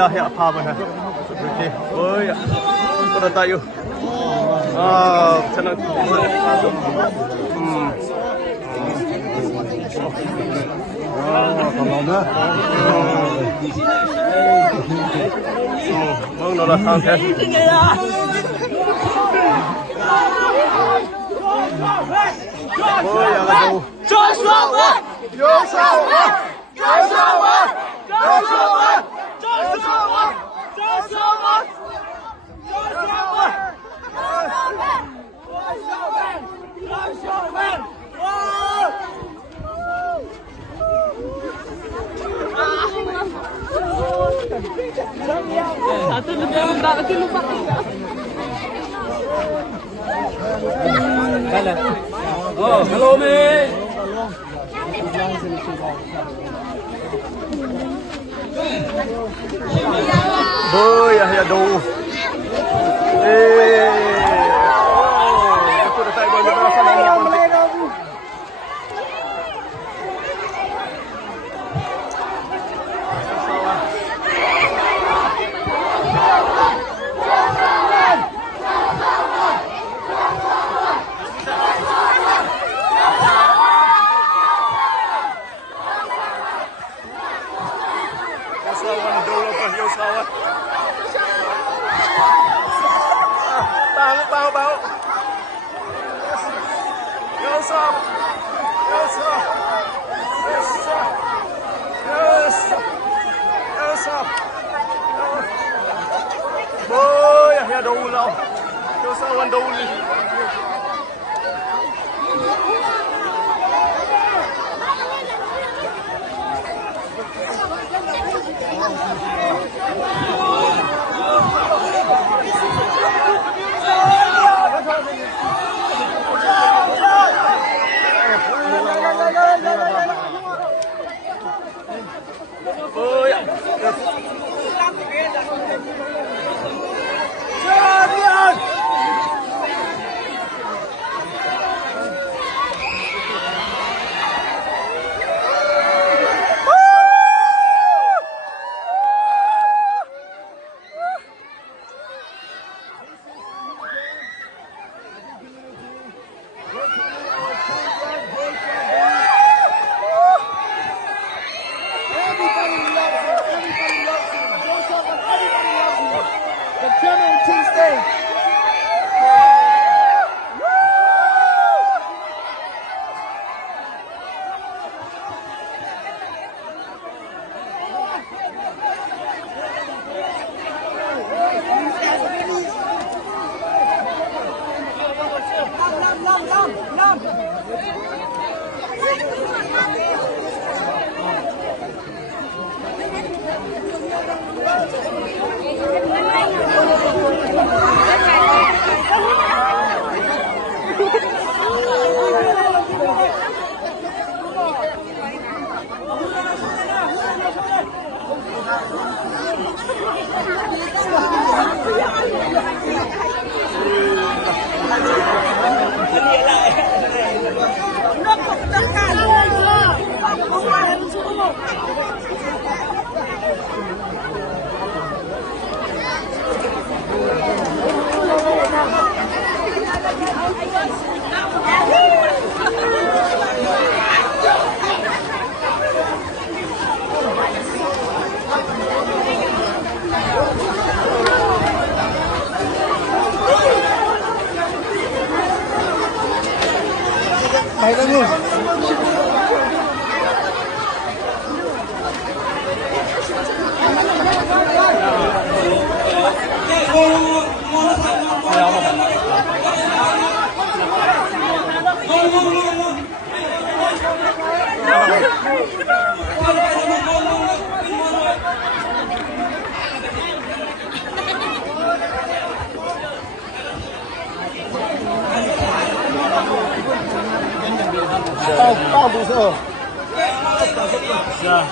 Alhamdulillah ya apa mana. Okey. Oh ya. Kita dah tahu. Senang. Kalau dah. Mau nolak santai. Oh ya lah. Joshua! Joshua! Joshua! Joshua! Joshua! Joshua! Satu lebih rendah, nanti lupa. Oh, hello me. Boy, ya do. Itu dah tahu benda apa nama pun. Bau. Yes up. Boy, ya do ulau. Yo sawan do uli. Oh ya. Bagus oh. Ya.